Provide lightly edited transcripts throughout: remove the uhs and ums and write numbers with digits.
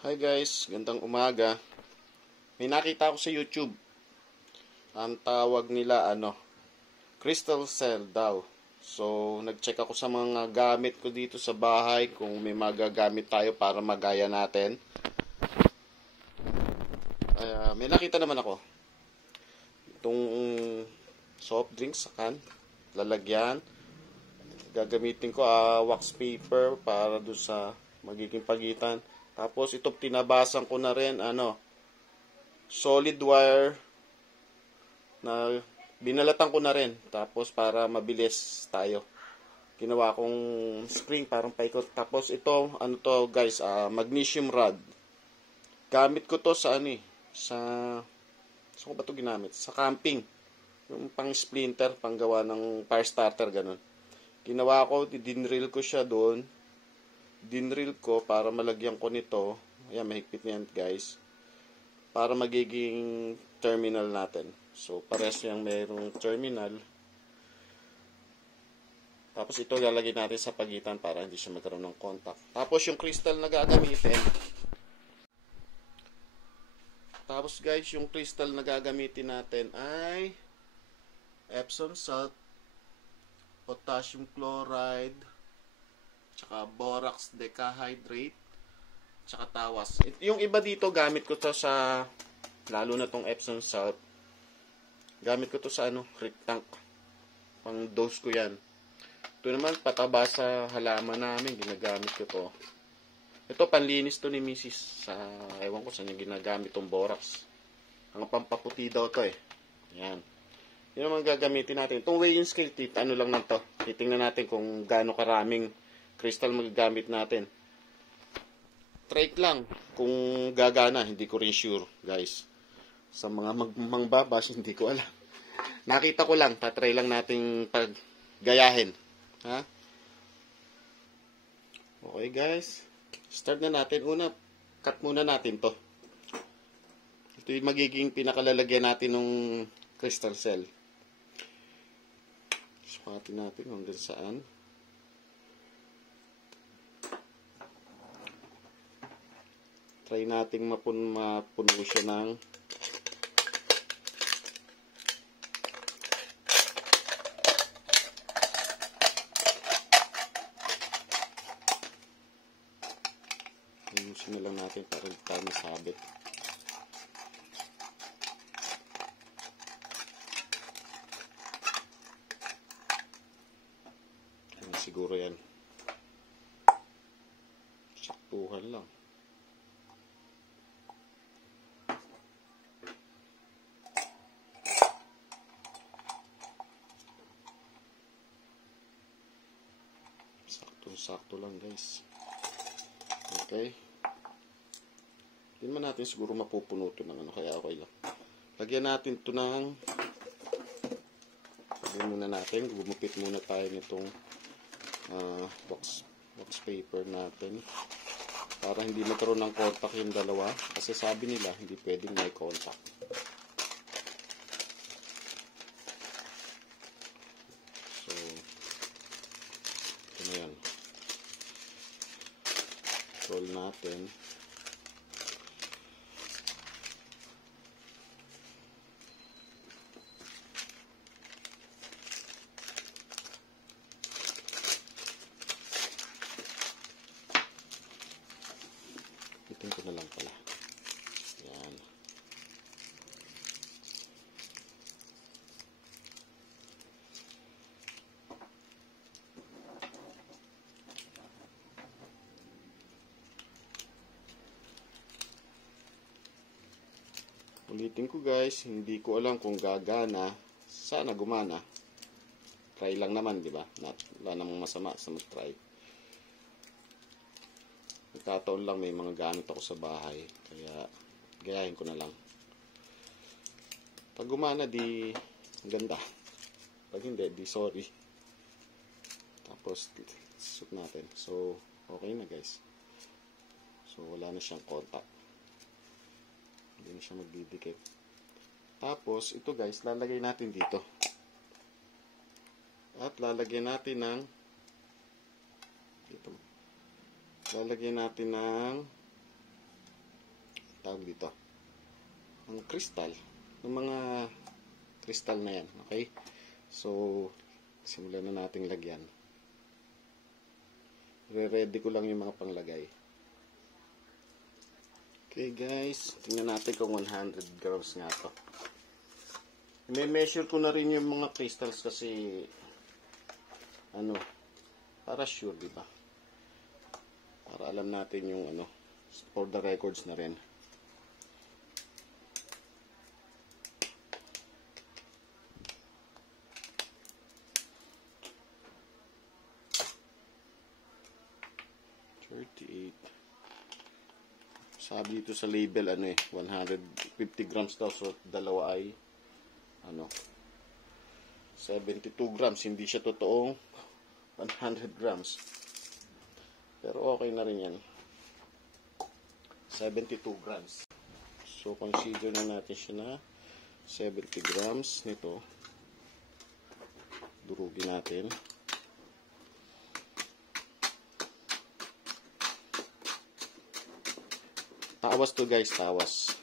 Hi guys, gandang umaga. May nakita ako sa YouTube. Ang tawag nila crystal cell daw. So, nag-check ako sa mga gamit ko dito sa bahay kung may magagamit tayo para magaya natin. May nakita naman ako. Itong soft drinks sa can, lalagyan. Gagamitin ko wax paper para doon sa magiging pagitan. Tapos ito tinabasan ko na rin solid wire na binalatan ko na rin. Tapos para mabilis tayo. Ginawa kong spring parang paikot. Tapos ito guys, magnesium rod. Gamit ko to sa saan ko ba to ginamit? Sa camping. Yung pang splinter, pang gawa ng fire starter ganun. Ginawa ko, dinrill ko siya doon. Dinrill ko para malagyan ko nito. Ayan, mahigpit na yan guys. Para magiging terminal natin. So, parehas yung mayroong terminal. Tapos ito lalagay natin sa pagitan para hindi siya magkaroon ng contact. Tapos yung crystal na gagamitin. Tapos guys, yung crystal na gagamitin natin ay Epsom salt, potassium chloride, tsaka borax decahydrate, tsaka tawas. Yung iba dito gamit ko to sa, lalo na tong Epsom salt, gamit ko to sa creek tank. Pang dose ko yan. Ito naman pataba sa halaman namin, ginagamit ko to. Ito panlinis to ni Mrs. Ewan ko saan yung ginagamit tong borax. Ang pampaputi daw to Yan. Yun naman gagamitin natin. Itong weighing scale tip, lang na to. Titingnan natin kung gaano karaming crystal magagamit natin. Try lang kung gagana, hindi ko rin sure, guys. Sa mga mangbabas, hindi ko alam. Nakita ko lang, tatry lang nating paggayahin. Ha? Okay, guys. Start na natin. Una, cut muna natin to. Ito yung magiging pinakalalagyan natin ng crystal cell. Sukatin natin hanggang saan. Try nating mapuno siya ng ayusin na lang natin para hindi tayo masabit. Siguro yan. Saktuhan lang. Sakto lang guys. Okay. Hindi naman natin siguro mapupuno ito ng kaya okay lang. Lagyan natin ito ng lagyan muna natin. Gumupit muna tayo nitong wax paper natin para hindi magkaroon ng contact yung dalawa kasi sabi nila hindi pwedeng may contact. So ito na yan. Roll natin. Itin ko na lang pala. Yan. Ulitin ko guys, hindi ko alam kung gagana. Sana gumana. Try lang naman, di ba? Wala namang masama sa mag-try. Nagkataon lang may mga gamit ako sa bahay. Kaya, gayahin ko na lang. Pag gumana, di ganda. Pag hindi, di sorry. Tapos, shoot natin. So, okay na guys. So, wala na siyang contact. Hindi na siya magdidikit. Tapos, ito guys, lalagay natin dito. At lalagyan natin ng dito. Lalagyan natin ng tawag dito, ang crystal, ng mga crystal na yan. Okay, so simulan na nating lagyan. Re-ready ko lang yung mga panglagay. Okay guys, tingnan natin kung 100 grams nga to. I-measure ko na rin yung mga crystals kasi ano, para sure, di ba? Para alam natin yung ano, for the records na rin. Sabi dito sa label ano 150 grams daw, so dalawa ay ano 72 grams, hindi siya totoong 100 grams. Pero okay na rin yan. 72 grams. So consider na natin siya na 70 grams nito. Durugin natin. Tawas to guys, tawas.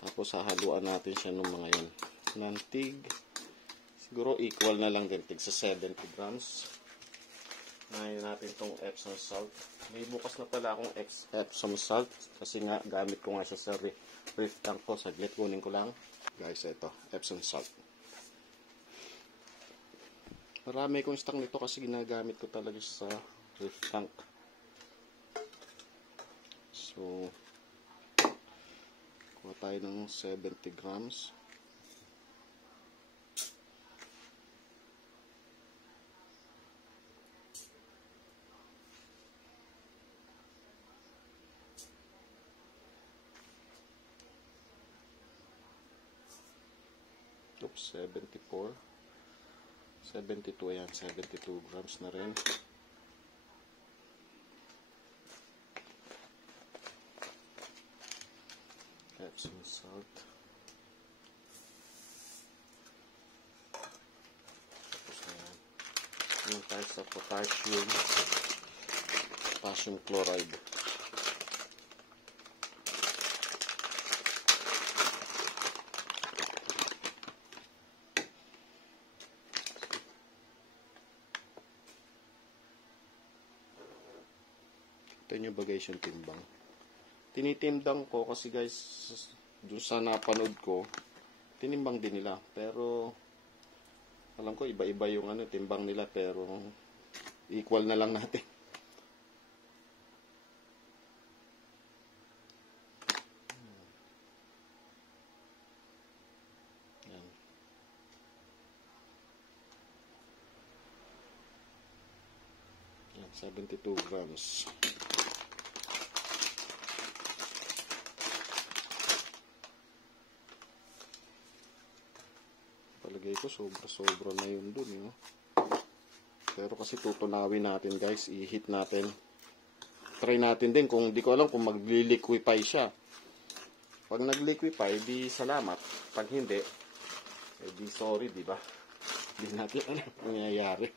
Tapos hahaluan natin siya ng mga yun. Nantig. Siguro equal na lang din. Tig sa 70 grams. Ngayon natin itong Epsom salt. May bukas na pala akong Epsom salt. Kasi nga, gamit ko nga siya sa reef tank ko. Saglit, kunin ko lang. Guys, ito. Epsom salt. Marami kong stock nito kasi ginagamit ko talaga sa reef tank. So, kuha tayo ng 70 grams. Oops, 74. 72, ayan, 72 grams na rin. Epsom salt. Tapos ayan. Yung tayo sa potassium chloride. Ito yung bagay siyang timbang. Tinitimbang ko kasi guys, dun sa napanood ko, tinimbang din nila. Pero, alam ko, iba-iba yung ano, timbang nila, pero equal na lang natin. Yan. Yan, 72 grams. Palagay ko sobra na yun dun, no? Pero kasi tutunawin natin guys, i-heat natin. Try natin din kung di ko alam kung magli-liquefy siya. Pag nag-liquefy, di salamat. Pag hindi, di sorry, di ba? Di natin alam kung nangyayari.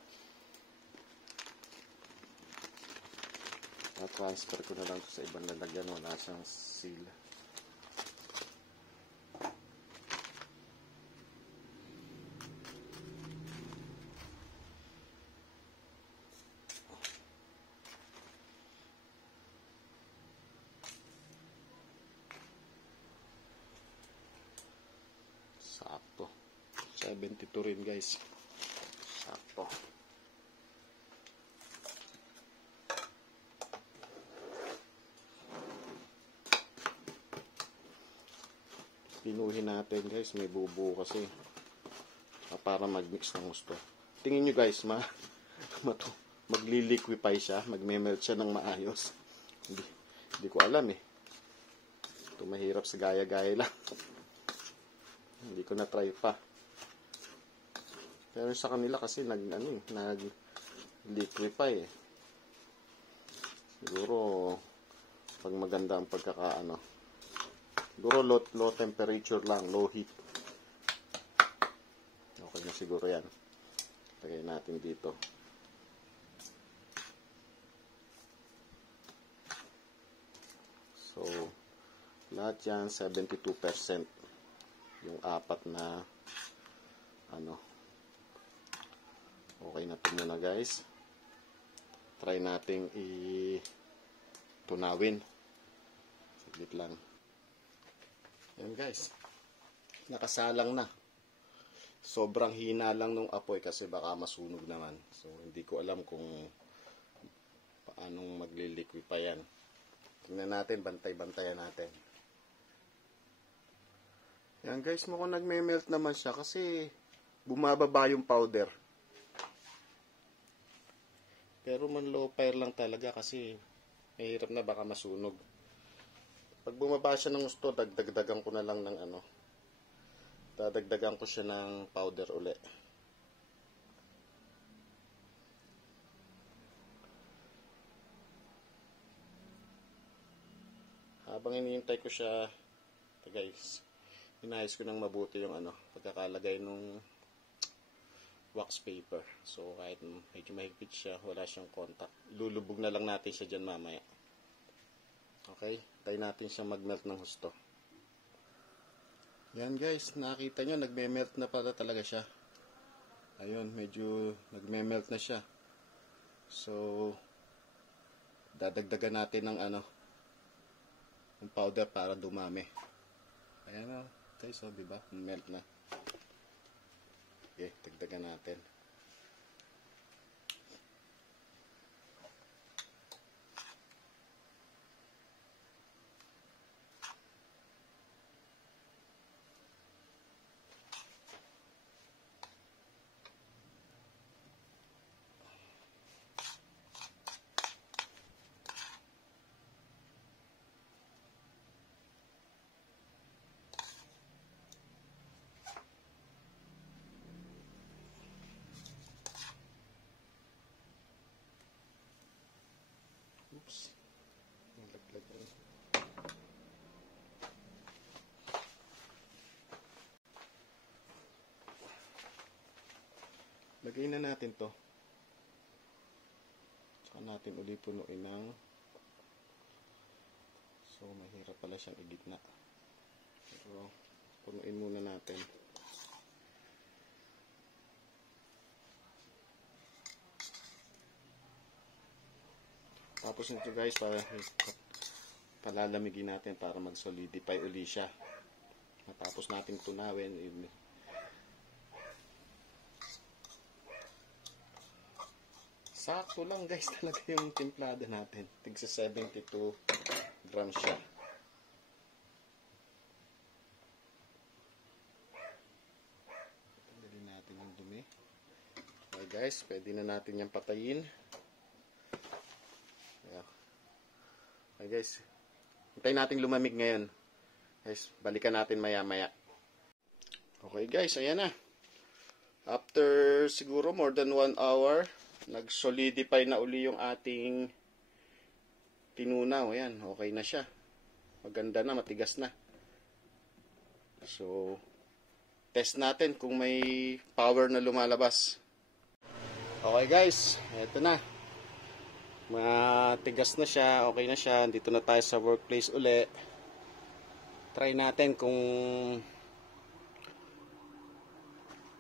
Na-transfer ko na lang sa ibang lalagyan, wala siyang seal. Sakto. 72 rin guys. Sakto. Pinuhin natin guys. May bubuo kasi. Para mag-mix ng gusto. Tingin nyo guys, magli-liquefy siya. Magme-melt siya ng maayos. Hindi ko alam eh. Ito mahirap sa gaya-gaya lang. Hindi ko na-try pa. Pero sa kanila kasi nag-liquefy eh. Siguro pag maganda ang pagkakaano. Siguro low temperature lang, low heat. Okay na siguro yan. Lagay natin dito. So, Lahat yan 72%. Yung apat na ano. Okay na ito muna guys. Try nating tunawin. Saglit lang. Yan guys. Nakasalang na. Sobrang hina lang nung apoy kasi baka masunog naman. So hindi ko alam kung paanong magliliquid pa yan. Tingnan natin, bantay-bantayan natin. Yan guys, mukhang nagme-melt naman siya kasi bumababa yung powder. Pero man low fire lang talaga kasi mahirap na baka masunog. Pag bumaba siya ng gusto, dagdagan ko na lang ng ano. Dadagdagan ko siya ng powder uli. Habang hinihintay ko siya, guys, inayos ko ng mabuti yung ano, pagkakalagay nung wax paper. So kahit medyo mahigpit siya, wala siyang contact. Lulubog na lang natin siya dyan mamaya. Okay, tayo natin siyang mag-melt ng husto. Yan guys, nakita nyo, nagme-melt na pala talaga siya. Ayun, medyo nagme-melt na siya. So, dadagdagan natin ng ano, ng powder para dumami. Ayan na, guys, oh, diba? Melt na. Okay, dagdagan natin. Oops. Nalaglag rin. Lagay na natin to. Tsaka natin uli punuin ng so mahirap pala siyang igitna. Pero punuin muna natin. Tapos nito guys, palalamigin natin para mag-solidify uli siya. Matapos natin tunawin, sakto lang guys talaga yung timplada natin. Tigsa 72 grams siya. Tanggalin natin yung dumi. Okay guys, pwede na natin yung patayin. Okay guys, hintayin natin lumamig ngayon. Guys, balikan natin maya maya. Okay guys, ayan na. After siguro more than 1 hour, nag-solidify na uli yung ating tinunaw. Ayan, okay na siya. Maganda na, matigas na. So, test natin kung may power na lumalabas. Okay guys, eto na. Matigas na siya, okay na siya. Dito na tayo sa workplace uli. Try natin kung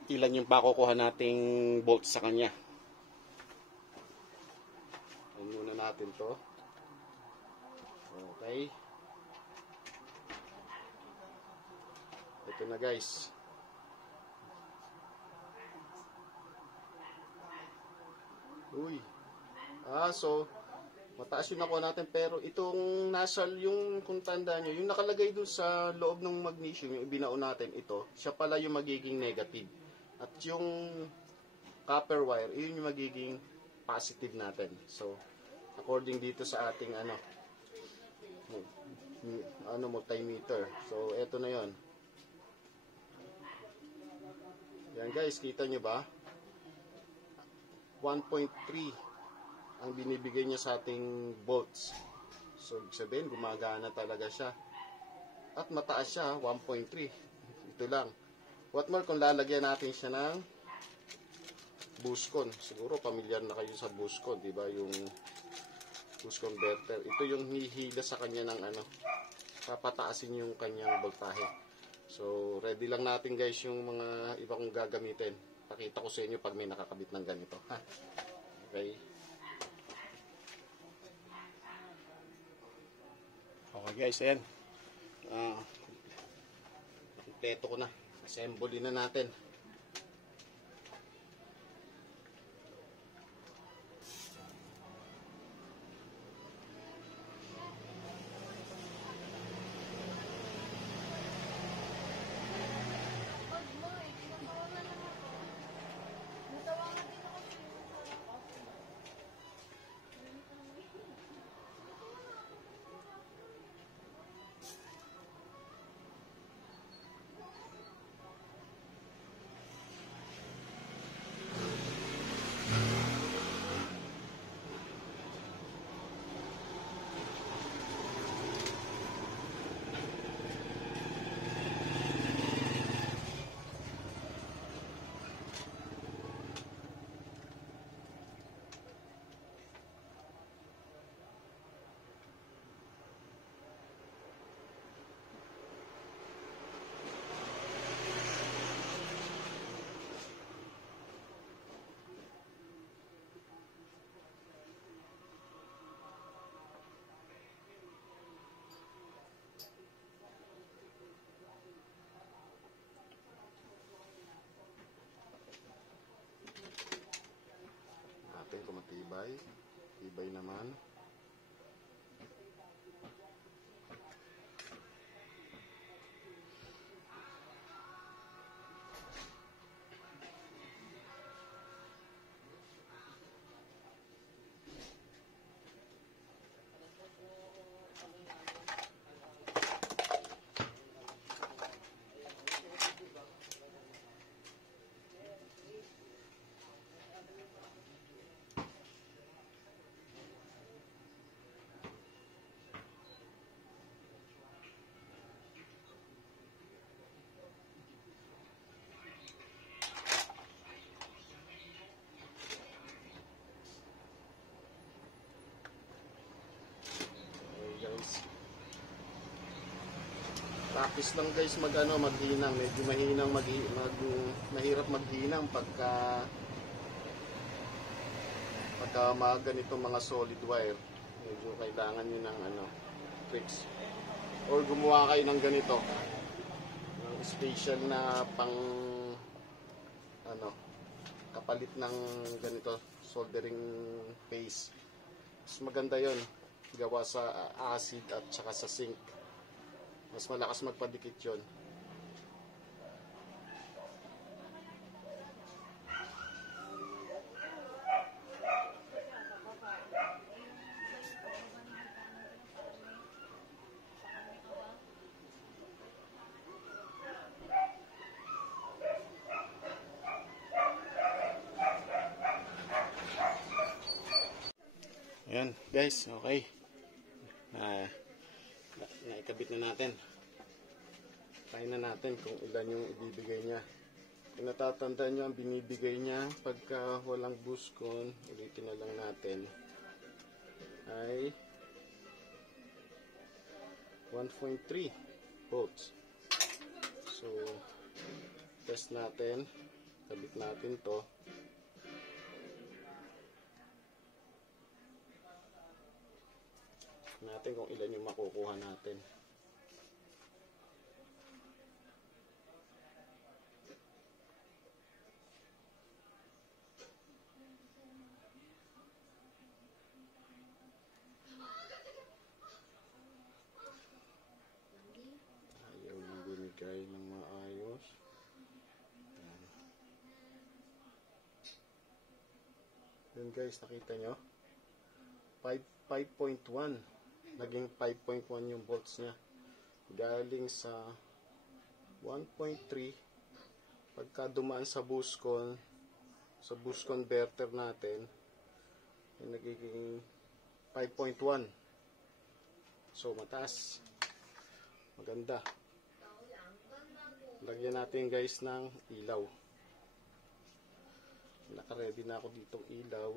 ilan yung pakukuha nating bolts sa kanya. Ayan muna natin to. Okay. Ito na guys. Uy. So, mataas yung nakuha natin. Pero itong nasa, yung kung tanda nyo, yung nakalagay dun sa loob ng magnesium, yung ibinao natin, ito, siya pala yung magiging negative. At yung copper wire, yun yung magiging positive natin. So, according dito sa ating multimeter. So, eto na yon. Yan guys, kita nyo ba? 1.3 ang binibigay niya sa ating volts. So, ibig sabihin, gumagana talaga siya. At mataas siya, 1.3. Ito lang. What more kung lalagyan natin siya ng boost con. Siguro, pamilyar na kayo sa boost con, di ba? Yung boost converter. Ito yung hihila sa kanya ng papataasin yung kanyang voltahe. So, ready lang natin guys yung mga iba kong gagamitin. Pakita ko sa inyo pag may nakakabit ng ganito. Ha? Okay. Okay guys, ayan. Kompleto ko na. Assembly na natin. Natin kung matibay. Tibay naman. Guys, practice lang guys maghinang. Medyo mahirap maghinang pagka mga ganito mga solid wire. Medyo kailangan nyo ng tricks, or gumawa kayo ng ganito, ng special na pang kapalit ng ganito soldering paste. Mas maganda yon gawa sa acid at saka sa zinc. Mas malakas magpadikit yon. Ayan guys, okay. Naikabit na natin. Try na natin kung ilan yung ibibigay niya. Kung natatandaan nyo ang binibigay niya pagka walang boost con, ulitin na lang natin, ay 1.3 volts. So test natin, kabit natin to. Natin kung ilan yung makukuha natin. Ayaw nang binigay ng maayos. Yun guys, nakita nyo? 5.1. Naging 5.1 yung volts niya. Galing sa 1.3. Pagka dumaan sa boost converter natin, yung nagiging 5.1. So, mataas. Maganda. Lagyan natin guys ng ilaw. Naka-ready na ako ditong ilaw.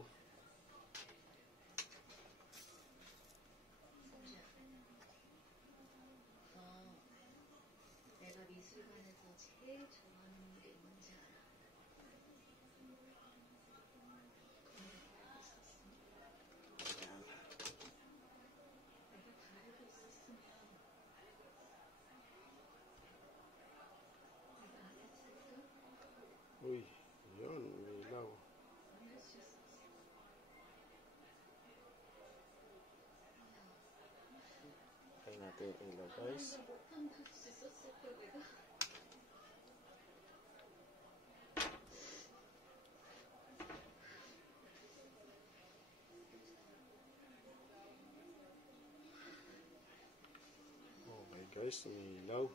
Uy, yun, ilaw. Kaya natin yung ilaw, guys. Okay, guys, umilaw.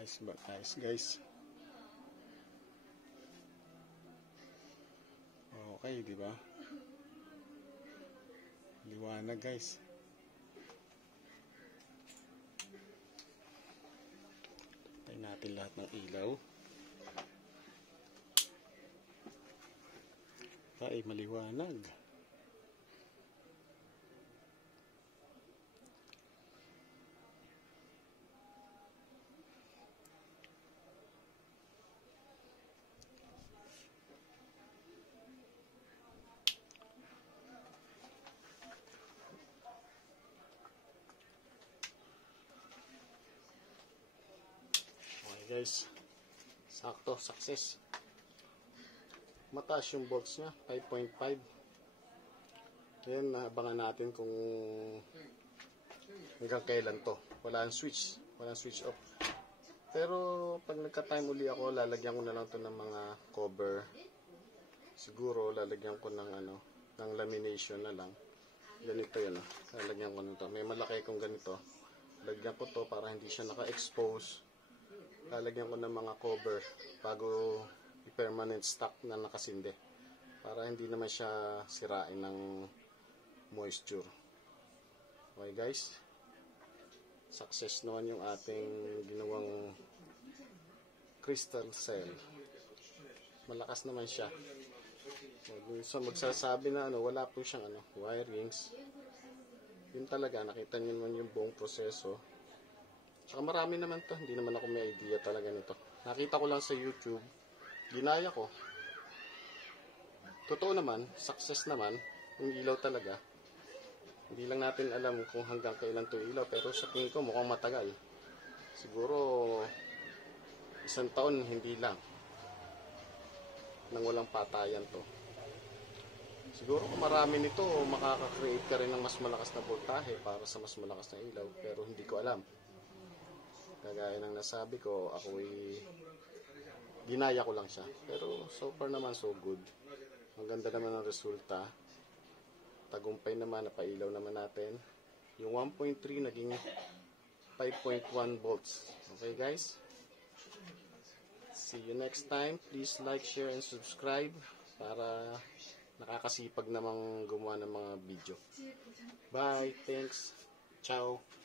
Ayos ba? Ayos, guys. Okay, di ba? Liwanag, guys. Tayo natin lahat ng ilaw. Ay, maliwanag. Guys, sakto, success. Mataas yung volts nya, 5.5. Then, abangan natin kung hanggang kailan to. Walang switch off. Pero, pag nagka-time uli ako, lalagyan ko na lang to ng mga cover. Siguro, lalagyan ko ng ng lamination na lang. Ganito yun, lalagyan ko nito. May malaki kong ganito. Lagyan ko to para hindi siya naka-expose. Lalagyan ko ng mga cover bago i-permanent stock na nakasinde para hindi naman siya sirain ng moisture. Okay guys, success naman yung ating ginawang crystal cell. Malakas naman siya. So, magsasabi na wala po siyang wirings. Yun talaga, nakita niyo naman yung buong proseso. Saka marami naman to, hindi naman ako may idea talaga nito. Nakita ko lang sa YouTube, ginaya ko. Totoo naman, success naman, yung ilaw talaga. Hindi lang natin alam kung hanggang kailan to ilaw, pero sa tingin ko mukhang matagal. Siguro, 1 taon, hindi lang. Nang walang patayan to. Siguro kung marami nito, makaka-create ka rin ng mas malakas na voltahe para sa mas malakas na ilaw, pero hindi ko alam. Kagaya ng nasabi ko, ako'y ginaya ko lang siya. Pero so far naman so good. Ang ganda naman ng resulta. Tagumpay naman, napailaw naman natin. Yung 1.3 naging 5.1 volts. Okay guys? See you next time. Please like, share, and subscribe para nakakasipag namang gumawa ng mga video. Bye! Thanks! Ciao!